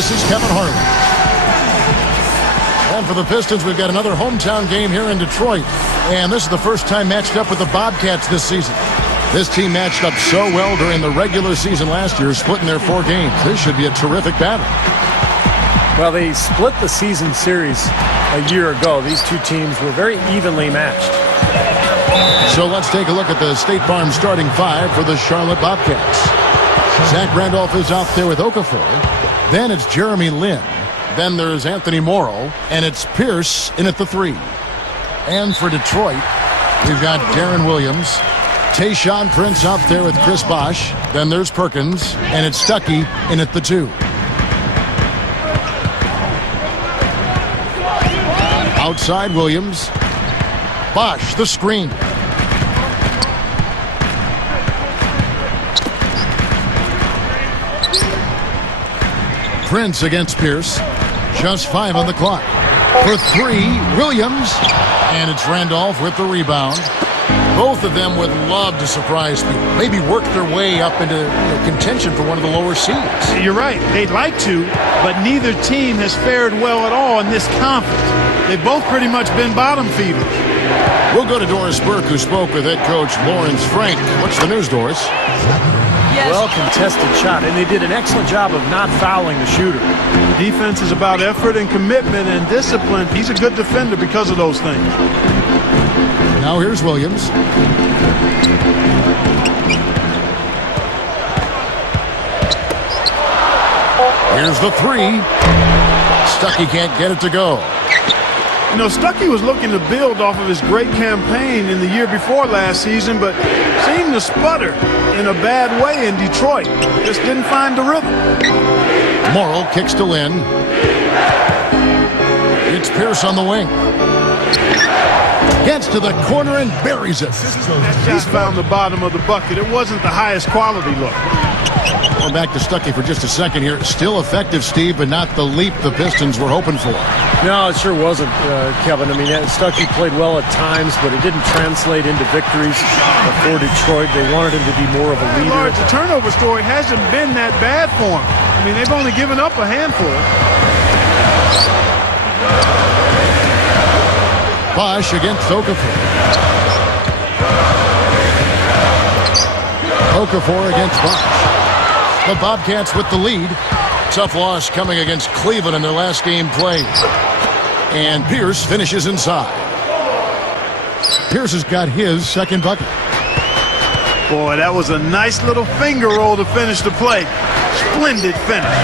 This is Kevin Harlan. And for the Pistons, we've got another hometown game here in Detroit. And this is the first time matched up with the Bobcats this season. This team matched up so well during the regular season last year, splitting their 4 games. This should be a terrific battle. Well, they split the season series a year ago. These two teams were very evenly matched. So let's take a look at the State Farm starting 5 for the Charlotte Bobcats. Zach Randolph is out there with Okafor. Then it's Jeremy Lin. Then there's Anthony Morrow. And it's Pierce in at the 3. And for Detroit, we've got Darren Williams. Tayshaun Prince out there with Chris Bosh. Then there's Perkins. And it's Stuckey in at the 2. Outside Williams. Bosh, the screen. Prince against Pierce. Just 5 on the clock. For 3, Williams. And it's Randolph with the rebound. Both of them would love to surprise people. Maybe work their way up into contention for one of the lower seeds. You're right. They'd like to, but neither team has fared well at all in this conference. They've both pretty much been bottom feeders. We'll go to Doris Burke, who spoke with head coach Lawrence Frank. What's the news, Doris? Well-contested shot, and they did an excellent job of not fouling the shooter. Defense is about effort and commitment and discipline. He's a good defender because of those things. Now here's Williams. Here's the 3. Stuckey can't get it to go. You know, Stuckey was looking to build off of his great campaign in the year before last season, but seemed to sputter in a bad way in Detroit. Just didn't find the rhythm. Morrow kicks to Lin. It's Pierce on the wing. Gets to the corner and buries it. He's found the bottom of the bucket. It wasn't the highest quality look. We're back to Stuckey for just a second here. Still effective, Steve, but not the leap the Pistons were hoping for. No, it sure wasn't, Kevin. I mean, Stuckey played well at times, but it didn't translate into victories for Detroit. They wanted him to be more of a leader. The turnover story hasn't been that bad for him. I mean, they've only given up a handful. Bosh against Okafor. Okafor against Bosh. The Bobcats with the lead. Tough loss coming against Cleveland in their last game played. And Pierce finishes inside. Pierce has got his second bucket. Boy, that was a nice little finger roll to finish the play. Splendid finish.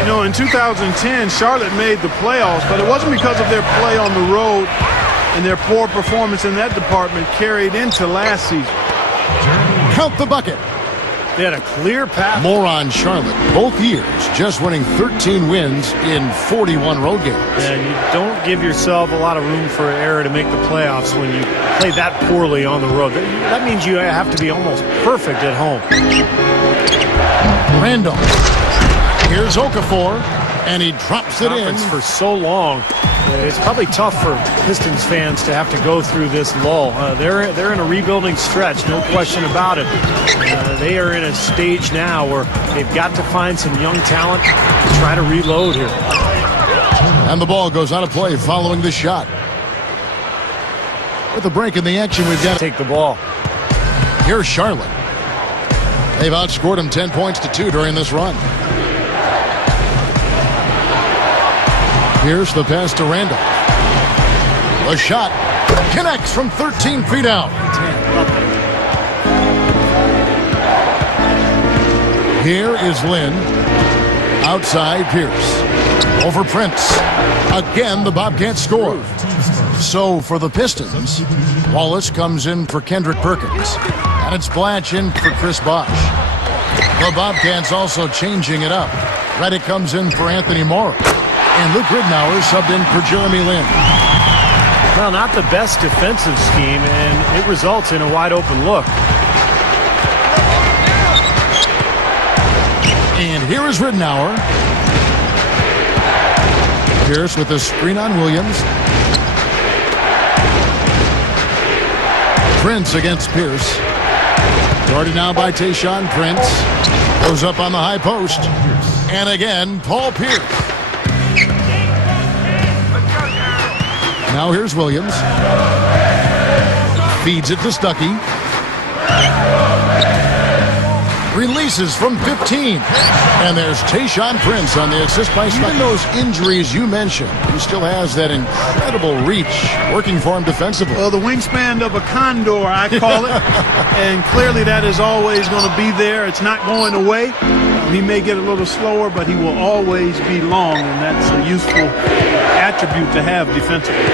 You know, in 2010, Charlotte made the playoffs, but it wasn't because of their play on the road, and their poor performance in that department carried into last season. Count the bucket. They had a clear path. More on Charlotte. Both years just winning 13 wins in 41 road games. And you don't give yourself a lot of room for error to make the playoffs when you play that poorly on the road. That means you have to be almost perfect at home. Randolph. Here's Okafor, and he drops it in. For so long, it's probably tough for Pistons fans to have to go through this lull. They're in a rebuilding stretch, no question about it. They are in a stage now where they've got to find some young talent to try to reload here. And the ball goes out of play following the shot. With a break in the action, we've got to take the ball. Here's Charlotte. They've outscored them 10 points to 2 during this run. Here's the pass to Randolph. The shot connects from 13 feet out. Here is Lin. Outside Pierce. Over Prince. Again, the Bobcats score. So for the Pistons, Wallace comes in for Kendrick Perkins. And it's Blatch in for Chris Bosh. The Bobcats also changing it up. Reddick comes in for Anthony Morrow. And Luke Ridnour subbed in for Jeremy Lin. Well, not the best defensive scheme, and it results in a wide-open look. And here is Ridnour. Pierce with a screen on Williams. Prince against Pierce. Guarded now by Tayshaun Prince. Goes up on the high post. And again, Paul Pierce. Now here's Williams. Feeds it to Stuckey. Releases from 15. And there's Tayshaun Prince on the assist by Stuckey. Even those injuries you mentioned, he still has that incredible reach working for him defensively. Well, the wingspan of a condor, I call it. And clearly that is always going to be there. It's not going away. He may get a little slower, but he will always be long, and that's a useful attribute to have defensively.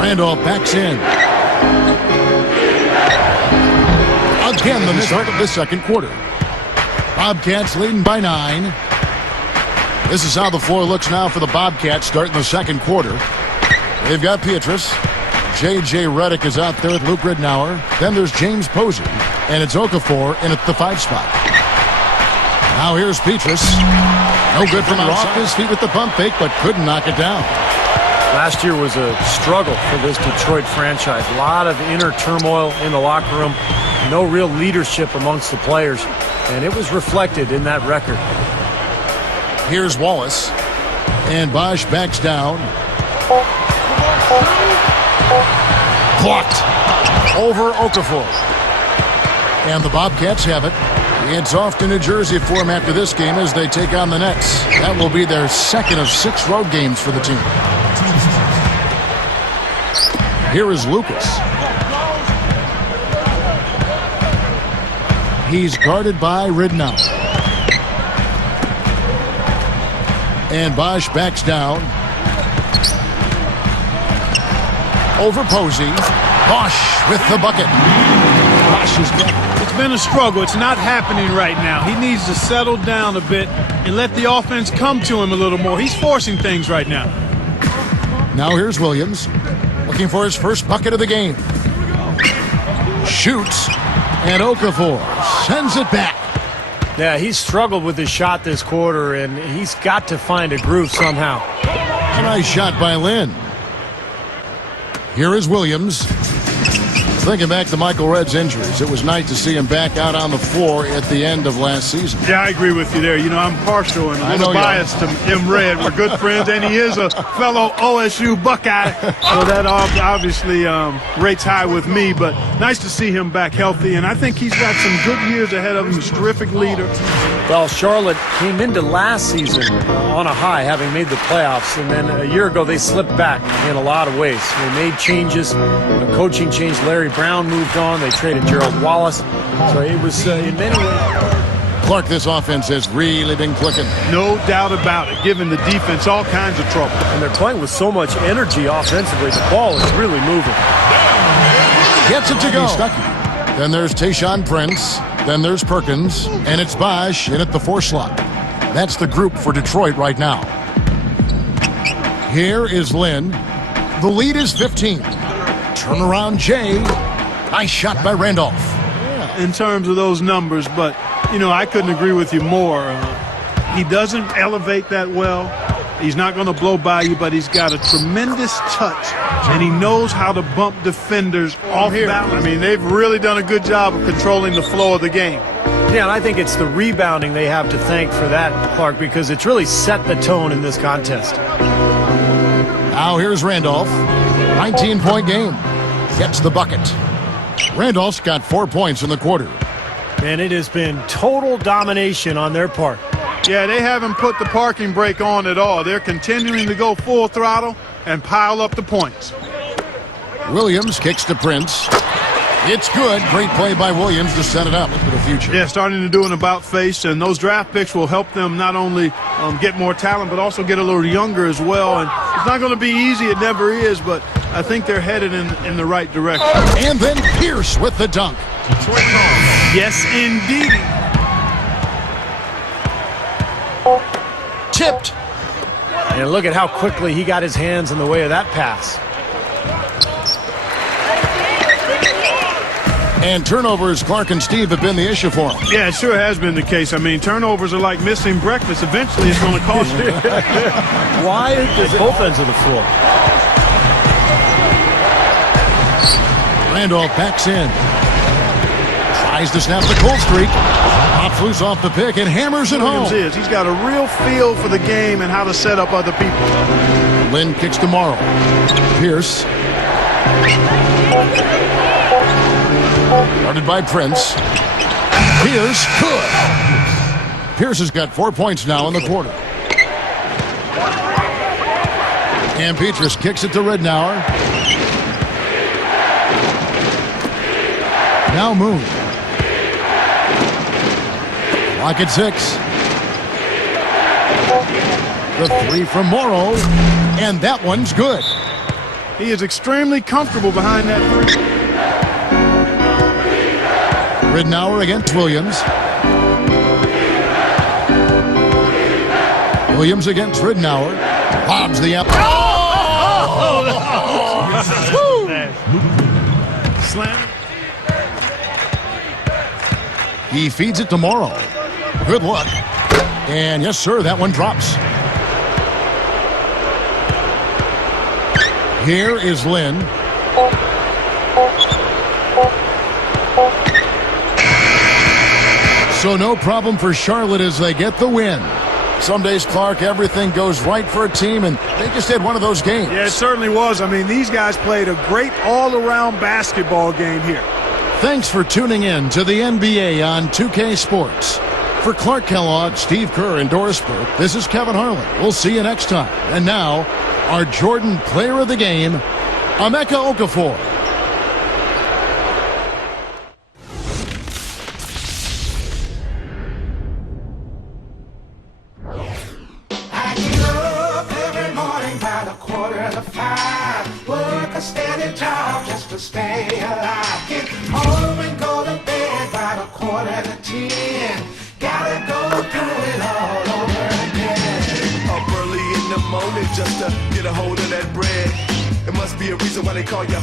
Randolph backs in. Again, the start of the second quarter. Bobcats leading by 9. This is how the floor looks now for the Bobcats starting the second quarter. They've got Pietrus. J.J. Redick is out there with Luke Ridnour. Then there's James Posey. And it's Okafor in at the 5 spot. Now here's Pietrus. No good from off his feet with the pump fake, but couldn't knock it down. Last year was a struggle for this Detroit franchise. A lot of inner turmoil in the locker room. No real leadership amongst the players. And it was reflected in that record. Here's Wallace. And Bosch backs down. Blocked. Over Okafor. And the Bobcats have it. It's off to New Jersey for them after this game as they take on the Nets. That will be their second of 6 road games for the team. Here is Lucas. He's guarded by Ridnour. And Bosch backs down. Over Posey. Bosch with the bucket. Bosch is good. It's been a struggle. It's not happening right now. He needs to settle down a bit and let the offense come to him a little more. He's forcing things right now. Now here's Williams. Looking for his first bucket of the game. Shoots. And Okafor sends it back. Yeah, he's struggled with his shot this quarter, and he's got to find a groove somehow. A nice shot by Lynn. Here is Williams. Thinking back to Michael Redd's injuries, it was nice to see him back out on the floor at the end of last season. Yeah, I agree with you there. You know, I'm partial and a little biased to M. Red. We're good friends, and he is a fellow OSU Buckeye. So that obviously rates high with me, but nice to see him back healthy, and I think he's got some good years ahead of him. He's a terrific leader. Well, Charlotte came into last season on a high, having made the playoffs, and then a year ago they slipped back in a lot of ways. They made changes. The coaching changed. Larry Brown moved on. They traded Gerald Wallace. So it was, in many ways... Clark, this offense has really been clicking. No doubt about it, giving the defense all kinds of trouble. And they're playing with so much energy offensively. The ball is really moving. Gets it to go. Then there's Tayshaun Prince. Then there's Perkins. And it's Bosch in at the 4 slot. That's the group for Detroit right now. Here is Lynn. The lead is 15. Turnaround Jay. Nice shot by Randolph. In terms of those numbers, but, you know, I couldn't agree with you more. He doesn't elevate that well. He's not going to blow by you, but he's got a tremendous touch, and he knows how to bump defenders off balance. I mean, they've really done a good job of controlling the flow of the game. Yeah, and I think it's the rebounding they have to thank for that, Clark, because it's really set the tone in this contest. Now here's Randolph. 19-point game. Gets the bucket. Randolph's got 4 points in the quarter. And it has been total domination on their part. Yeah, they haven't put the parking brake on at all. They're continuing to go full throttle and pile up the points. Williams kicks to Prince. It's good. Great play by Williams to set it up for the future. Yeah, starting to do an about face, and those draft picks will help them not only get more talent, but also get a little younger as well. And it's not going to be easy. It never is, but I think they're headed in the right direction. And then Pierce with the dunk. Yes, indeed. Tipped. And look at how quickly he got his hands in the way of that pass. And turnovers, Clark and Steve, have been the issue for him. Yeah, it sure has been the case. I mean, turnovers are like missing breakfast. Eventually, it's going to cost you. Why is both ends of the floor? Randolph backs in. Tries to snap the cold streak. Pops loose off the pick and hammers it home. He's got a real feel for the game and how to set up other people. Lynn kicks to Morrow. Pierce. Guarded by Prince. Pierce. Good. Pierce has got 4 points now in the quarter. And Petrus kicks it to Ridnour. Now Moon. Lock at 6. The three from Morrow. And that one's good. He is extremely comfortable behind that three. Ridnour against Williams. Williams against Ridnour. Bobs the apple. Slam. He feeds it to Morrow. Good luck. And yes, sir, that one drops. Here is Lynn. So no problem for Charlotte as they get the win. Some days, Clark, everything goes right for a team, and they just had one of those games. Yeah, it certainly was. I mean, these guys played a great all-around basketball game here. Thanks for tuning in to the NBA on 2K Sports. For Clark Kellogg, Steve Kerr, and Doris Burke, this is Kevin Harlan. We'll see you next time. And now, our Jordan Player of the Game, Emeka Okafor. I get up every morning by the 4:45. Work a steady job just to stay alive. Get home and go to bed by the 9:45. Gotta go through it all over again. Up early in the morning just to get a hold of that bread. It must be a reason why they call you